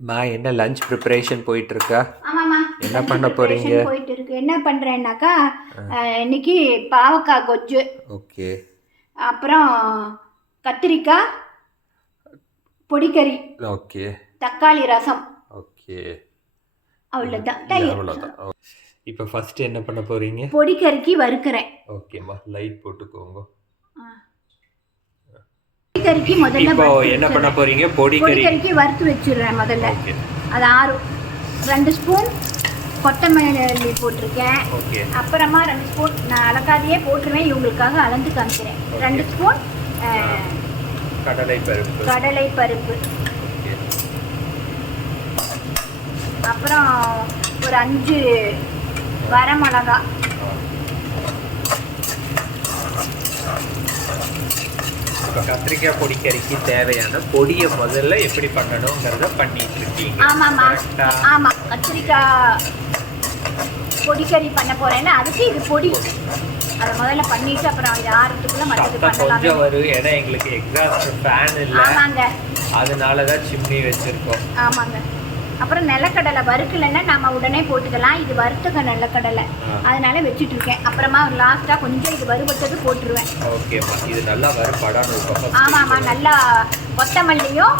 மா என்ன lunch preparation போயிட்டு இருக்கா ஆமாம்மா. என்ன பண்ண போறீங்க? போயிட்டு இருக்கு என்ன பண்ணுறேன்னாக்கா இன்னைக்கு பாவக்காய் கொஜ்ஜு ஓகே. அப்புறம் கத்திரிக்காய் பொடிக்கறி ஓகே. தக்காளி ரசம். ஓகே. அவ்வளோதான். அவ்வளோதான். இப்போ ஃபர்ஸ்ட் என்ன பண்ண போறீங்க? பொடிக்கறிக்கு வறுக்கிறேன். ஓகேம்மா லைட் போட்டுக்கோங்க. பொடிக்கறிக்கு முதல்ல இப்போ என்ன பண்ண. போறீங்க? பொடி கறி பொடிக்கறிக்கு வறுத்து வச்சிடுறேன் முதல்ல. அது ஆறு ரெண்டு ஸ்பூன் கொத்தமல்லி போட்டிருக்கேன். அப்புறமா ரெண்டு ஸ்பூன் நான் அளக்காதையே போட்டுருவேன் இவங்களுக்காக அளந்து காமிக்கிறேன். ரெண்டு ஸ்பூன் கடலை பருப்பு கடலை பருப்பு அப்புறம் ஒரு அஞ்சு வரமிளகா. கத்திரிக்காய் பொடி கறிக்கு தேவையான பொடியை முதல்ல எப்படி பண்ணணுங்கிறத பண்ணிட்டு இருக்கீங்க ஆமாம்மா? ஆமாம் கத்திரிக்காய் பொடிக்கறி பண்ண போறேன்னா அதுக்கு இது பொடி. அதை முதல்ல பண்ணிட்டு அப்புறம் இது ஆறுறதுக்குள்ள மற்றது பண்ணலாம். கொஞ்சம் வரும். ஏன்னா எங்களுக்கு எக்ஸாஸ்ட் ஃபேன் இல்லை. ஆமாங்க. அதனால தான் சிம்னி வச்சிருக்கோம். ஆமாங்க. அப்புறம் நிலக்கடலை வறுக்கலைன்னா நம்ம உடனே போட்டுக்கலாம். இது வறுத்துக்க நிலக்கடலை. அதனால வச்சுட்டு இருக்கேன் அப்புறமா லாஸ்ட்டாக கொஞ்சம் இது வறுபட்டது போட்டுருவேன். ஓகேம்மா இது நல்லா ஆமாம்மா நல்லா கொத்தமல்லியும்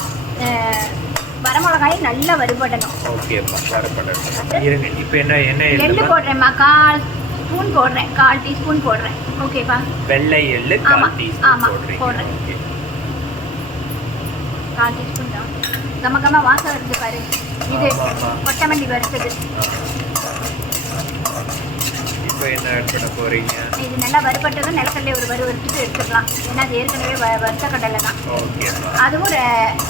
வரமிளகாயும் நல்லா வறுபடணும். ஓகேம்மா வரப்படணும் இருங்க இப்போ என்ன என்ன எள்ளு போடுறேன்மா கால் ஸ்பூன் போடுறேன். கால் டீஸ்பூன் போடுறேன். ஓகேப்பா? வெள்ளை எள்ளு ஆமா, கால் டீஸ்பூன் ஆமா, போடுறீங்க. போடுறேன். கால் டீஸ்பூன் தான். கம கம வாசம் வருது பாரு. இது. கொத்தமல்லி வறுத்தது. இப்போ என்ன ஆட் பண்ண போறீங்க? இது நல்லா வறுபட்டதும் நிலக்கடலை ஒரு வறு வறுத்துட்டு எடுத்துக்கலாம். ஏன்னா அது ஏற்கனவே வ- வறுத்த கடலை தான். ஓகேம்மா அதுவும்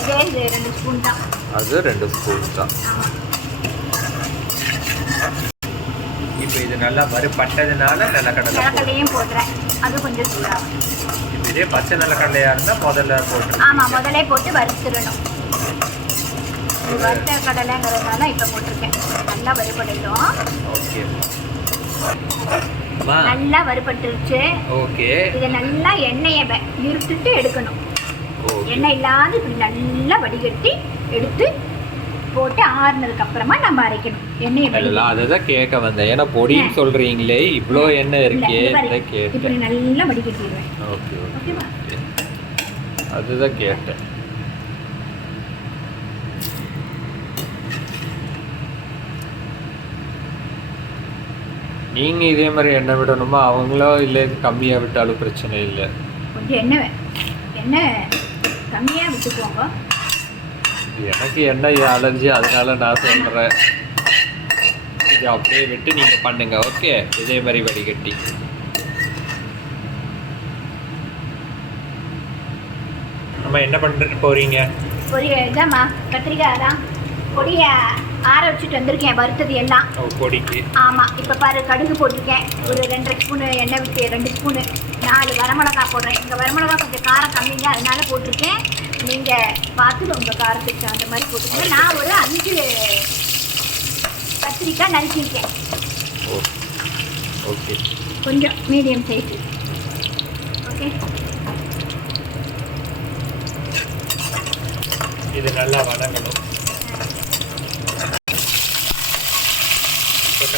இதே இது ரெண்டு ஸ்பூன் தான். அது ரெண்டு ஸ்பூன் தான். இப்போ இது நல்லா வறுபட்டதுனால நிலக்கடலை நிலக்கடலையும் போடுறேன். அது கொஞ்சம் சூடாகும். இப்போ இதே பச்சை நிலக்கடலையா இருந்தால் முதல்ல போட்டு ஆமாம் முதலே போட்டு வறுத்துடணும். வறுத்த கடலைங்கிறதுனால இப்போ போட்டிருக்கேன். நல்லா வறுபடட்டும். நல்லா வறுபட்டுருச்சு. ஓகே. இதை நல்லா எண்ணெயை வெ- இருத்துட்டு எடுக்கணும். எண்ணெய் இல்லாத இப்படி நல்லா வடிகட்டி எடுத்து போட்டு ஆறுனதுக்கு அப்புறமா நம்ம அரைக்கணும். எண்ணெயை இல்ல வடிகட்டி. அதை தான் கேட்க வந்தேன். ஏன்னா பொடின்னு சொல்றீங்களே இவ்வளோ எண்ணெய் இருக்கே இதை இப்படி கேட்டேன் நல்லா வடிகட்டிடுவேன். ஓகே ஓகே ஓகேவா? அதுதான் கேட்டேன். நீங்க இதே மாதிரி எண்ணெய் விடணுமா அவங்களோ இல்லை கம்மியா விட்டாலும் பிரச்சனை இல்லை. கொஞ்சம் எண்ணெய் எண்ணெய் கம்மியாக விட்டுக்குவாங்க எனக்கு எண்ணெய் அலர்ஜி அதனால நான் சொல்றேன். இது அப்படியே விட்டு நீங்க பண்ணுங்க ஓகே? இதே மாதிரி வடிகட்டி. நம்ம என்ன பண்ணிட்டு போறீங்க? பொரிய இதாம்மா கத்திரிக்காய் தான். பொடியை ஆற வச்சுட்டு வந்திருக்கேன் வறுத்தது எல்லாம். பொடிக்கு. ஆமாம் இப்போ பாரு கடுகு போட்டிருக்கேன். ஒரு ரெண்டரை ஸ்பூனு எண்ணெய் விட்டு ரெண்டு ஸ்பூனு. நாலு வரமிளகா போடுறேன். இந்த வரமிளகா கொஞ்சம் காரம் கம்மிங்க அதனால போட்டிருக்கேன். நீங்கள் பார்த்து உங்கள் காரத்துக்கு தகுந்த மாதிரி போட்டுக்கோங்க. நான் ஒரு அஞ்சு கத்திரிக்காய் ஓகே. கொஞ்சம் மீடியம் சைஸ். ஓகே. இது நல்லா வதங்கணும்.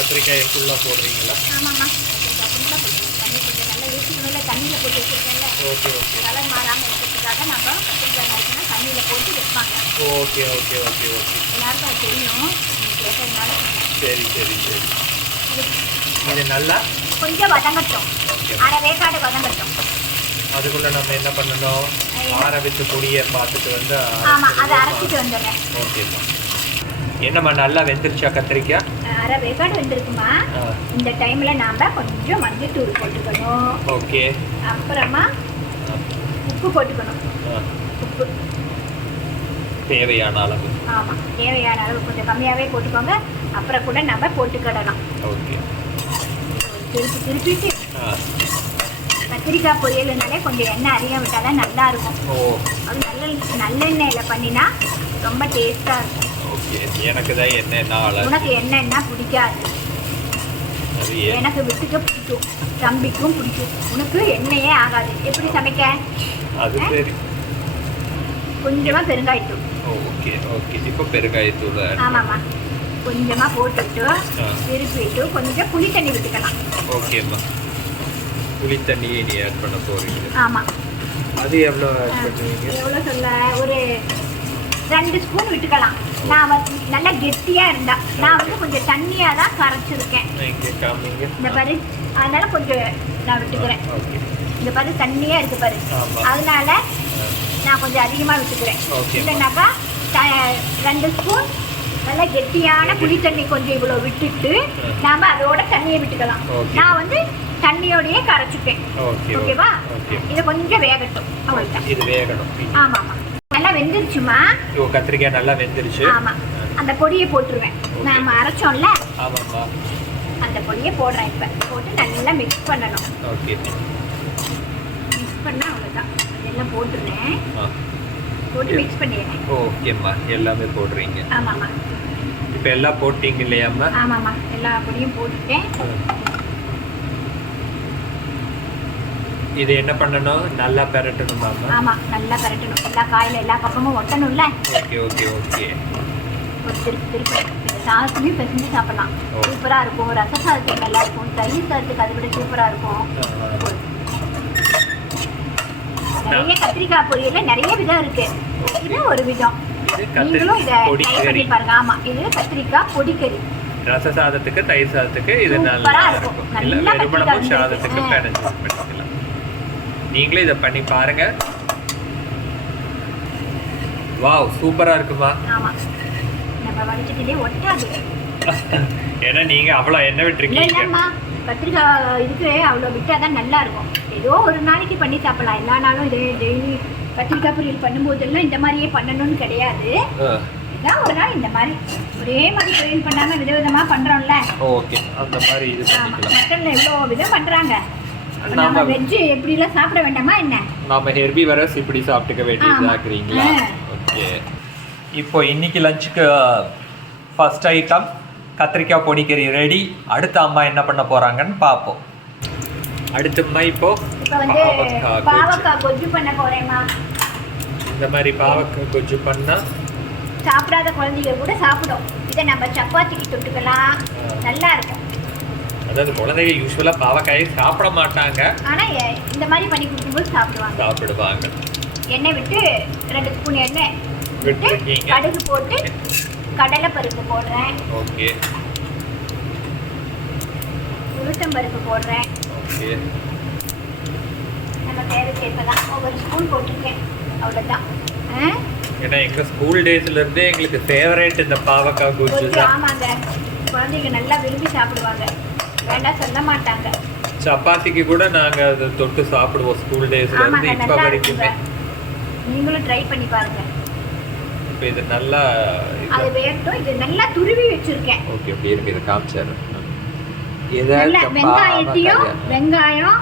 கத்திரிக்காயை ஃபுல்லாக போடுறீங்களா? ஆமாம்மா. தண்ணியில் போட்டு வச்சுருக்கேன்ல. Okay okay. கலர் மாறாமல் இருக்கிறதுக்காக நம்ம கத்திரிக்காய் நறுக்கினா தண்ணியில் போட்டு வைப்பாங்க. Okay okay okay okay. எல்லாருக்கும் அது தெரியும். கேட்டதுனால. சரி சரி சரி. இது நல்லா? கொஞ்சம் வதங்கட்டும். அரை வேக்காடு வதங்கட்டும். அதுக்குள்ள நம்ம என்ன பண்ணணும்? ஆற வச்ச பொடியை பார்த்துட்டு வந்து ஆமாம் அதை அரைச்சிட்டு வந்துடுறேன். ஓகேம்மா. என்னம்மா நல்லா வெந்துருச்சா கத்திரிக்காய் அரை வேக்காடு வெந்திருக்குமா இந்த டைமில் நாம் கொஞ்சம் மஞ்சள் தூள் போட்டுக்கணும். ஓகே. அப்புறமா உப்பு போட்டுக்கணும். உப்பு. தேவையான அளவு. ஆமாம் தேவையான அளவு கொஞ்சம் கம்மியாகவே போட்டுக்கோங்க. அப்புறம் கூட நம்ம போட்டுக்கிடலாம். ஓகே. திருப்பி திருப்பிட்டு கத்திரிக்காய் பொரியல்னாலே கொஞ்சம் எண்ணெய் அதிகம் விட்டால் தான் நல்லா இருக்கும். ஓ. அது நல்ல நல்லெண்ணெயில் பண்ணினா ரொம்ப டேஸ்ட்டாக இருக்கும். எனக்கு தான் என்ன அளவு உனக்கு எண்ணெய்னா பிடிக்காது. எனக்கு விட்டுக்க பிடிக்கும். தம்பிக்கும் பிடிக்கும். உனக்கு எண்ணெயே ஆகாது. எப்படி சமைக்க? அது சரி. கொஞ்சமாக பெருங்காயத்தூள். ஓகே ஓகே இப்போ பெருங்காயத்தூள் ஆமாம்மா. கொஞ்சமாக போட்டுட்டு ஆ. திருப்பிட்டு கொஞ்சம் புளி தண்ணி விட்டுக்கலாம். ஓகேம்மா புளி தண்ணியை நீ ஆட் பண்ண போறீங்க. ஆமாம் அது எவ்வளோ ஆட் பண்ணுவீங்க? எவ்வளோ சொல்ல? ஒரு ரெண்டு ஸ்பூன் விட்டுக்கலாம். நான் வந்து நல்லா கெட்டியாக இருந்தா. நான் வந்து கொஞ்சம் தண்ணியாக தான் கரைச்சிருக்கேன் இந்த பாரு. அதனால கொஞ்சம் நான் விட்டுக்கிறேன். இந்த பாரு தண்ணியாக இருக்கு பாரு. அதனால நான் கொஞ்சம் அதிகமாக விட்டுக்கிறேன். இல்லைனாக்கா ரெண்டு ஸ்பூன் நல்லா கெட்டியான புளி தண்ணி கொஞ்சம் இவ்வளோ விட்டுட்டு. நாம அதோட தண்ணியை விட்டுக்கலாம். நான் வந்து தண்ணியோடயே கரைச்சிப்பேன். ஓகே ஓகேவா? ஓகே. இது கொஞ்சம் வேகட்டும். அவ்வளோதான் ஆமாம் ஆமாம் நல்லா வெந்துருச்சுமா? ஓ கத்திரிக்காய் நல்லா வெந்துருச்சு. ஆமாம் அந்த பொடியை போட்டுருவேன். நாம அரைச்சோம்ல? ஆமாம்மா. அந்த பொடியை போடுறேன் இப்போ. போட்டு நல்லா மிக்ஸ் பண்ணணும். ஓகே. மிக்ஸ் பண்ணால் அவ்வளோதான் எல்லாம் போட்டுருந்தேன் ஆ. போட்டு மிக்ஸ் பண்ணிடுறேன். ஓகேம்மா. எல்லாமே போடுறீங்க. ஆமாம்மா. இப்போ எல்லாம் போட்டீங்க இல்லையாம்மா? ஆமாம்மா. எல்லா பொடியும் போட்டுட்டேன். இது என்ன பண்ணணும்? நல்லா பெரட்டணுமாம்மா ஆமாம் நல்லா கரட்டணும் எல்லா காயில் எல்லா பக்கமும் ஒட்டணும்ல? Okay okay okay. சாதத்துலையும் பிசைஞ்சு சாப்பிடலாம். ஓ. சூப்பராக இருக்கும். ரச சாதத்துக்கு நல்லா இருக்கும். தயிர் சாதத்துக்கு அதை விட சூப்பராக இருக்கும். நிறைய கத்திரிக்காய் பொரியல்ல நிறைய விதம் இருக்கு. இது ஒரு விதம். நீங்களும் இதை பண்ணி பாருங்க. ஆமா இது கத்திரிக்காய் பொடிக்கறி ரச சாதத்துக்கு தயிர் சாதத்துக்கு இது சூப்பரா நல்லா இருக்கும். நல்லா சாதத்துக்கு. பிணைஞ்சு நீங்களே இதை பண்ணி பாருங்க. வாவ் சூப்பரா இருக்குமா ஏன்னா நீங்க அவ்வளவு எண்ணெய் இல்லை விட்டுருக்கீங்க கத்திரிக்காய் இதுக்கு அவ்வளோ விட்டால் தான் நல்லா இருக்கும் ஏதோ ஒரு நாளைக்கு பண்ணி சாப்பிடலாம். எல்லா நாளும் இதே டெய்லி கத்திரிக்காய் பொரியல் பண்ணும்போதெல்லாம் இந்த மாதிரியே பண்ணணும்னு கிடையாது. இதான் ஒரு நாள் இந்த மாதிரி. ஒரே மாதிரி பொரியல் பண்ணாமல் விதவிதமாக பண்ணுறோம்ல ஓகே. அந்த மாதிரி இது மட்டனில் எவ்வளோ விதம் பண்ணுறாங்க நம்ம நாம வெஜ்ஜு எப்படிலாம் சாப்பிட வேண்டாமா என்ன? நாம ஹெர்பி வர இப்படி சாப்பிட்டுக்க. வேண்டியதாக்குறீங்களா. ஓகே. இப்போ இன்னைக்கு லஞ்சுக்கு ஃபர்ஸ்ட் ஐட்டம் கத்திரிக்காய் பொடிக்கறி ரெடி அடுத்த அம்மா என்ன பண்ண போறாங்கன்னு பார்ப்போம். அடுத்தம்மா இப்போ இப்போ பாவக்காய் கொஜ்ஜு. கொஜ்ஜு பண்ண போகிறேம்மா இந்த மாதிரி பாவக்காய் கொஞ்சு பண்ணா சாப்பிடாத குழந்தைங்க கூட சாப்பிடும். இதை நம்ம சப்பாத்திக்கு தொட்டுக்கலாம். நல்லா இருக்கும். அதாவது குழந்தைங்க யூஸ்வலா பாவக்காயை சாப்பிட மாட்டாங்க. ஆனால் இந்த மாதிரி பண்ணி கொடுக்கும்போது சாப்பிடுவாங்க. சாப்பிடுவாங்க. எண்ணெய் விட்டு ரெண்டு ஸ்பூன் எண்ணெய் விட்டு. கடுகு போட்டு கடலை பருப்பு போடுறேன். ஓகே. உளுத்தம் பருப்பு போடுறேன். ஓகே. நம்ம தேவைக்கு ஏற்பதான் ஒவ்வொரு ஸ்பூன் போட்டிருக்கேன். அவ்வளோதான்? ஏன்னா எங்க ஸ்கூல் டேஸ்ல இருந்தே எங்களுக்கு ஃபேவரேட் இந்த பாவக்காய் தான் ஆமாங்க. குழந்தைங்க நல்லா விரும்பி சாப்பிடுவாங்க. வேண்டாம் சொல்ல மாட்டாங்க. சப்பாத்திக்கு கூட நாங்க அதை தொட்டு சாப்பிடுவோம் ஸ்கூல் டேஸ்ல இருந்து இப்ப வரைக்குமே. நீங்களும் ட்ரை பண்ணி பாருங்க. இப்போ இது நல்லா அது வேகட்டும் இது நல்லா துருவி வச்சிருக்கேன். ஓகே இப்படி இருக்கு இதை காமிச்சாரு. வெங்காயத்தையும் வெங்காயம்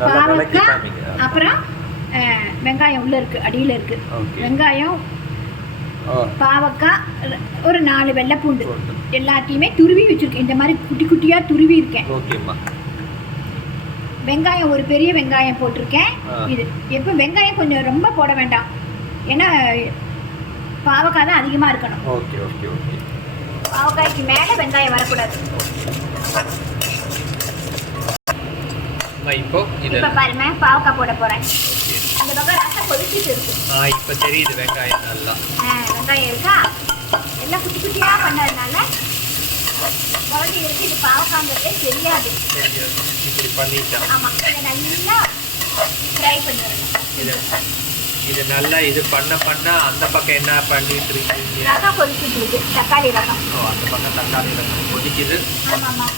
பாவக்காய். அப்புறம் வெங்காயம் உள்ள இருக்கு அடியில இருக்கு. வெங்காயம் பாவக்காய் ஒரு நாலு வெள்ளைப்பூண்டு. எல்லாத்தையுமே துருவி வச்சிருக்கேன். இந்த மாதிரி குட்டி குட்டியா துருவி இருக்கேன். வெங்காயம் ஒரு பெரிய வெங்காயம் போட்டிருக்கேன். இது எப்போ வெங்காயம் கொஞ்சம் ரொம்ப போட வேண்டாம். ஏன்னா பாவக்காய் தான் அதிகமாக இருக்கணும். Okay okay okay. பாவக்காய்க்கு மேலே வெங்காயம் வரக்கூடாது. இப்போ இப்போ பாருங்க பாவக்காய் போட போகிறேன் அந்த பக்கம் கொதிச்சிட்டு இருக்கு. ஆ இப்போ தெரியுது வெங்காயம் நல்லா. ஆ, வெங்காயம் இருக்கா? எல்லாம் குட்டி குட்டியாக பண்ணதுனால குழந்தைங்களுக்கு இது பாவக்காங்கிறதே தெரியாது. தெரியாது. இப்படி பண்ணிட்டேன் ஆமாம் இதை நல்லா ஃப்ரை பண்ணிடணும். இது இது நல்லா இது பண்ண பண்ண அந்த பக்கம் என்ன பண்ணிட்டு இருக்கீங்க? ரசம் கொதிச்சிட்டு இருக்கு. தக்காளி ரசம் ஓ, அந்த பக்கம் தக்காளி ரசம் கொதிக்குது. ஆமாம் ஆமாம்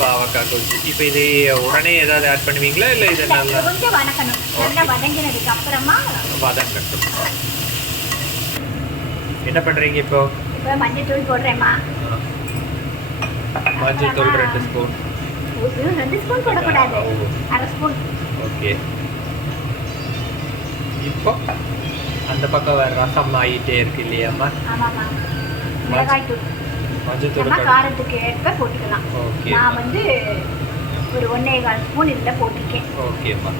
பாவக்காய் கொதிச்சு இப்போ இது உடனே ஏதாவது ஆட் பண்ணுவீங்களா? இல்லை இது நல்லா கொஞ்சம் வதக்கணும். நல்லா வதங்கினதுக்கு அப்புறமா வதங்கட்டும் என்ன பண்றீங்க இப்போ? இப்போ மஞ்சள் போடுறேம்மா. மஞ்சள் தூள் ரெண்டு ஸ்பூன். ஒரு ரெண்டு ஸ்பூன் போடக்கூடாது. ஓ. அரை ஸ்பூன். ஓகே. இப்போ அந்த பக்கம் ரசம் ஆகிட்டே இருக்கு இல்லையாம்மா? மிளகாய் தூள் மஞ்சள் தூள் நம்ம காரத்துக்கு ஏற்ப போட்டுக்கலாம். நான் வந்து ஒரு ஒன்றே கால் ஸ்பூன் இதில் போட்டிருக்கேன். ஓகேம்மா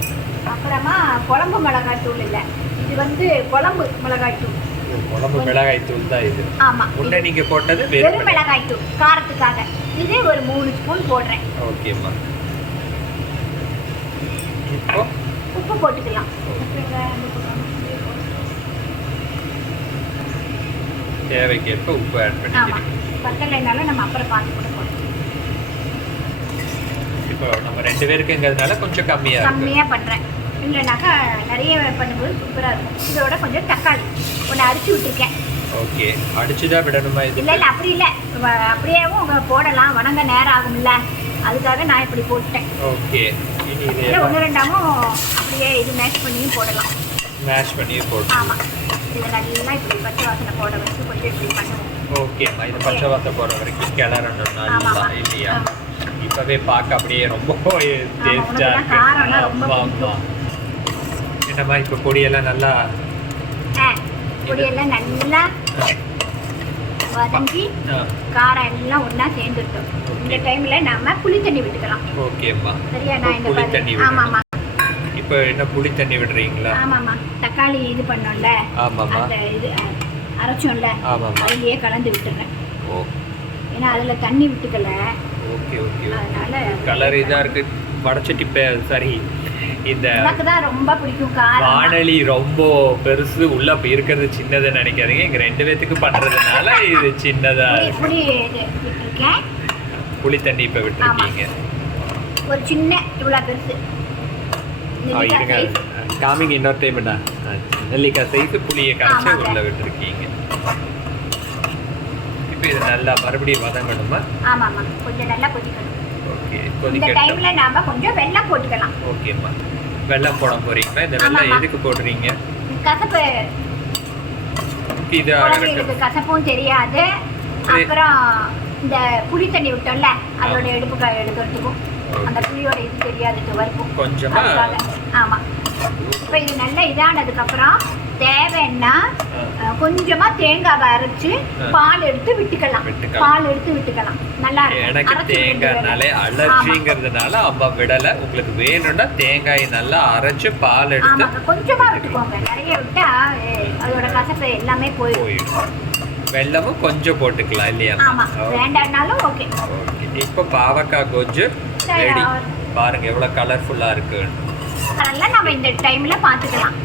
அப்புறமா குழம்பு மிளகாய் தூள் இல்லை. இது வந்து குழம்பு மிளகாய் தூள். குழம்பு மிளகாய் தூள் தான் இது. ஆமாம் முன்ன நீங்க போட்டது வெறும் மிளகாய் தூள். காரத்துக்காக. இது ஒரு மூணு ஸ்பூன் போடுறேன். ஓகேம்மா இப்போ? உப்பு போட்டுக்கலாம். தேவைக்கேற்ப உப்பு ஆட் ஆமாம் பண்ணிக்கிறேன் பத்தலைனாலும் நம்ம அப்புறம் பார்த்து கூட போடலாம் இப்போ நம்ம ரெண்டு பேருக்குங்கிறதுனால கொஞ்சம் கம்மியா இருக்கு. கம்மியாக பண்ணுறேன் இல்லைனாக்கா நிறைய பண்ணும்போது சூப்பராக இருக்கும். இதோட கொஞ்சம் தக்காளி ஒன்று அரிச்சு விட்டுருக்கேன். ஓகே. அடிச்சுதான் விடணுமா இது? இல்லை இல்லை அப்படி இல்லை. அப்படியேவும் போடலாம். வணங்க நேரம் ஆகும்ல. அதுக்காக நான் இப்படி போட்டேன் ஓகே. இல்லை ஒன்று ரெண்டாமும் அப்படியே இது மேட்ச் பண்ணியும் போடலாம். மேஷ் பண்ணி போட்டு. ஆமாம் இதை நல்லா இப்படி பச்சை வாசனை போட வச்சு கொஞ்சம் இப்படி பண்ணுவோம் ஓகேம்மா இது பச்சை போற வரைக்கும் கிளறணும் நல்லா ஆமாம்மா. இல்லையா? ஆமா. இப்பவே பார்க்க அப்படியே ரொம்ப டேஸ்டா இருக்கு. ஆமா ஆமா. என்னம்மா இப்போ பொடியெல்லாம் நல்லா பொடியெல்லாம் நல்லா வதங்கி காரம் எல்லாம் ஒன்றா சேர்ந்துட்டோம் இந்த டைமில் நாம புளி தண்ணி விட்டுக்கலாம். ஓகேம்மா சரியா? நான் இந்த ஆமாம்மா இப்போ என்ன புளி தண்ணி விடுறீங்களா? ஆமாம்மா. தக்காளி இது பண்ணோம்ல. ஆமாம்மா. அந்த இது அரைச்சோம்ல. ஆமாம்மா. அதுலயே கலந்து விட்டுறேன். ஓ. ஏன்னா அதில் தண்ணி விட்டுக்கல. ஓகே ஓகே அதனால கலர் இதாக இருக்கு. வடச்சட்டி பே சாரி இந்த எனக்கு தான் ரொம்ப பிடிக்கும் காரம். வானொலி ரொம்ப பெருசு. உள்ள இருக்கிறது சின்னதுன்னு நினைக்காதீங்க. இங்க ரெண்டு பேத்துக்கு பண்றதுனால இது சின்னதா புளி இது தண்ணி இப்ப விட்டுருக்கீங்க. ஒரு சின்ன இவ்வளோ பெருசு. இருங்க டைம் என்ன நெல்லிக்காய் சைஸ் புளியை கரைச்சி. உள்ள விட்டுருக்கீங்க இப்போ இது நல்லா மறுபடியும் வதங்கணுமா ஆமாம்மா கொஞ்சம் நல்லா கொதிக்கணும் ஓகே டைம்ல நாம கொஞ்சம் வெல்லம் போட்டுக்கலாம் ஓகேம்மா வெள்ளம் போட போறீங்களா இந்த வெள்ளம் ஆமாம்மா. எதுக்கு போடுறீங்க கசப்பு இது குழந்தைகளுக்கு கசப்பும் தெரியாது அப்புறம் இந்த புளி தண்ணி விட்டோம்ல அதோட எடுப்பு எடுக்கிறதுக்கும் அந்த புளியோட இது தெரியாது துவர்க்கும் கொஞ்சமா அதுக்காக ஆமா. இப்போ இது நல்லா இதானதுக்கு அப்புறம் தேவைன்னா ஆ. அஹ், கொஞ்சமா தேங்காவை அரைச்சு. பால் எடுத்து விட்டுக்கலாம். பால் எடுத்து விட்டுக்கலாம். நல்லா எனக்கு. தேங்காய்னாலே அலர்ஜிங்கிறதுனால அம்மா விடலை. உங்களுக்கு வேணும்னா தேங்காய் நல்லா அரைச்சு பால் எடுத்து ஆமாங்க கொஞ்சமா விட்டுக்கோங்க. நிறைய விட்டா அதோட கசப்பு எல்லாமே போயிடும். வெல்லமும் கொஞ்சம் போட்டுக்கலாம் இல்லையா ஆமா. வேண்டாம்னாலும் ஓகே. இப்போ பாவக்காய் கொஜ்ஜு ரெடி. பாருங்க எவ்வளவு கலர்ஃபுல்லா இருக்கு அதெல்லாம் நம்ம இந்த டைம்ல பாத்துக்கலாம்.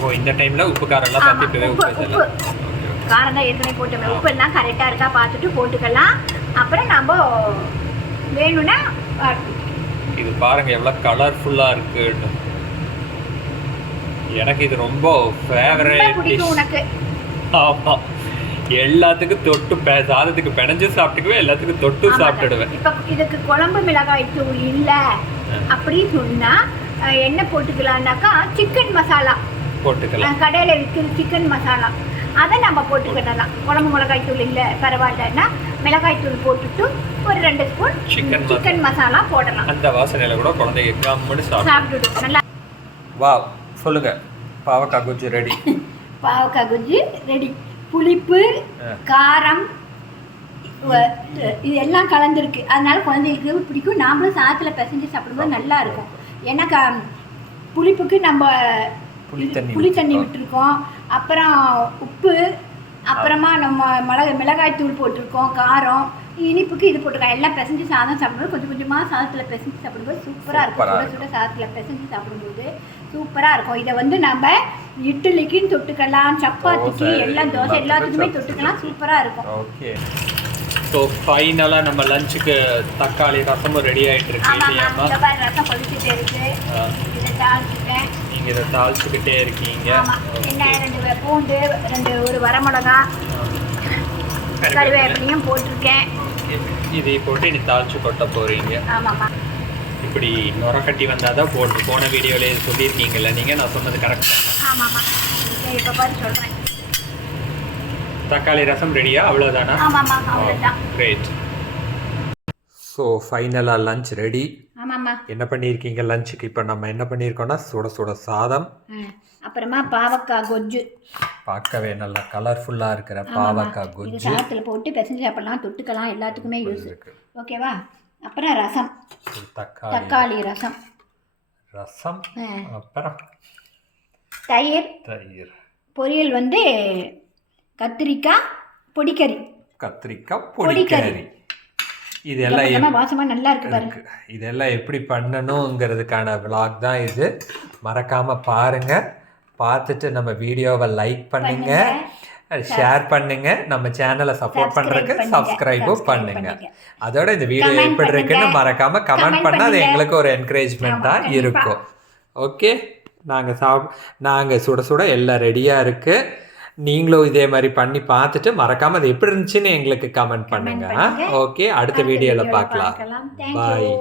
ஓ இந்த டைம்ல உப்பு காரம் எல்லாம் ஆமா, பார்த்துட்டு உப்பு, காரம் தான் ஏற்கனவே போட்டோம். உப்பு எல்லாம் கரெக்டா இருக்கா பார்த்துட்டு போட்டுக்கலாம். அப்புறம் நம்ம வேணும்னா இது பாருங்க எவ்வளவு கலர்ஃபுல்லா இருக்குன்னு. எனக்கு இது ரொம்ப ஃபேவரட் பிடிக்கும் உனக்கு. ஆமா. எல்லாத்துக்கும் தொட்டு சாதத்துக்கு பிணைஞ்சு சாப்பிட்டுக்குவேன் எல்லாத்துக்கும் தொட்டு. சாப்பிட்டுடுவேன். இப்ப இதுக்கு குழம்பு மிளகாய் தூள் இல்ல. அப்படி சொன்னா என்ன போட்டுக்கலாம்னாக்கா சிக்கன் மசாலா போட்டுக்கலாம். கடையில விற்கிற சிக்கன் மசாலா அதை நம்ம போட்டுக்கிடலாம். குழம்பு மிளகாய் தூள் இல்லை பரவாயில்லன்னா மிளகாய் தூள் போட்டுட்டு ஒரு ரெண்டு ஸ்பூன் மசாலா. சிக்கன் மசாலா போடலாம். அந்த வாசனையில கூட குழந்தைங்க கம்முன்னு சாப்பிட்டுடும் நல்லா வா சொல்லுங்க. பாவக்காய் குஜ்ஜு ரெடி பாவக்காய் குஞ்சு ரெடி புளிப்பு. காரம் இது எல்லாம் கலந்துருக்கு. அதனால குழந்தைகளுக்கு பிடிக்கும். நாமளும் சாதத்தில் பிசைஞ்சு சாப்பிடும்போது நல்லா இருக்கும். ஏன்னா புளிப்புக்கு நம்ம புளி தண்ணி விட்டுருக்கோம். அப்புறம் உப்பு அப்புறமா நம்ம மிளகு மிளகாய் தூள் போட்டிருக்கோம் காரம் இனிப்புக்கு இது போட்டிருக்கோம். எல்லாம் பிசைஞ்சு சாதம் சாப்பிடும்போது கொஞ்சம் கொஞ்சமாக சாதத்தில் பிசைஞ்சு சாப்பிடும்போது சூப்பராக இருக்கும். சுட சுட சாதத்தில் பிசைஞ்சு சாப்பிடும்போது சூப்பராக இருக்கும். இதை வந்து நம்ம இட்லிக்குன்னு தொட்டுக்கலாம் சப்பாத்திக்கு எல்லாம் தோசை எல்லாத்துக்கும் தொட்டுக்கலாம். சூப்பராக இருக்கும். ஓகே. ஸோ ஃபைனலாக நம்ம லஞ்சுக்கு தக்காளி ரசமும் ரெடி ஆயிட்டு இருக்கு ஆமாம் இல்லையாம்மா? ஆ, இதை தாளிச்சுக்கிட்டே இருக்கீங்க. ஆமாம். ரெண்டு பூண்டு ரெண்டு ஒரு வரமிளகா. கருவேப்பிலையும் போட்டிருக்கேன். இதை போட்டு நீ தாளிச்சு கொட்ட ஆமாம்மா இப்படி நுரக்கட்டி வந்தாதான் போட்டு போன வீடியோல சொல்லியிருக்கீங்கல்ல நீங்க நான் சொன்னது கரெக்ட் தானே? ஆமாம்மா இப்போ பாரு சொல்கிறேன் தக்காளி ரசம் ரெடியா? அவ்வளோதானா கிரேட் ஸோ ஃபைனலாக லஞ்ச் ரெடி ஆமாம்மா என்ன பண்ணியிருக்கீங்க லஞ்சுக்கு இப்போ நம்ம என்ன பண்ணியிருக்கோம்னா சுட சுட சாதம். அப்புறமா பாவக்காய் கொஜ்ஜு. பார்க்கவே நல்லா கலர்ஃபுல்லாக இருக்கிற. பாவக்காய் குஞ்சு சாதத்தில் போட்டு பிசைஞ்சு சாப்பிடலாம். தொட்டுக்கலாம் எல்லாத்துக்குமே யூஸ் இருக்கு ஓகேவா அப்புறம் ரசம். தக்காளி. தக்காளி ரசம். ரசம். அப்புறம்? தயிர். தயிர். பொரியல் வந்து கத்திரிக்காய் பொடிக்கறி. கத்திரிக்காய் பொடிக்கறி. இதெல்லாம் எப்- இதெல்லாம் வாசமா நல்லா இருக்கு பாருங்க. இதெல்லாம் எப்படி பண்ணணுங்கிறதுக்கான vlog தான் இது. மறக்காம பாருங்க. பார்த்துட்டு நம்ம வீடியோவை லைக் பண்ணுங்க. ஷேர் பண்ணுங்க. நம்ம சேனலை சப்போர்ட் பண்றதுக்கு. சப்ஸ்கிரைபும் பண்ணுங்க. அதோட இந்த வீடியோ எப்படி இருக்குன்னு. மறக்காம கமெண்ட் Comment பண்ணா அது. எங்களுக்கு ஒரு என்கரேஜ்மெண்ட்டாக. இருக்கும். ஓகே நாங்கள் சாப் நாங்கள் சுட சுட எல்லாம் ரெடியாக இருக்கு. நீங்களும் இதே மாதிரி பண்ணி பார்த்துட்டு மறக்காம அது எப்படி இருந்துச்சுன்னு எங்களுக்கு கமெண்ட் பண்ணுங்க. ஓகே அடுத்த வீடியோவில் பார்க்கலாம். தேங்க்யூ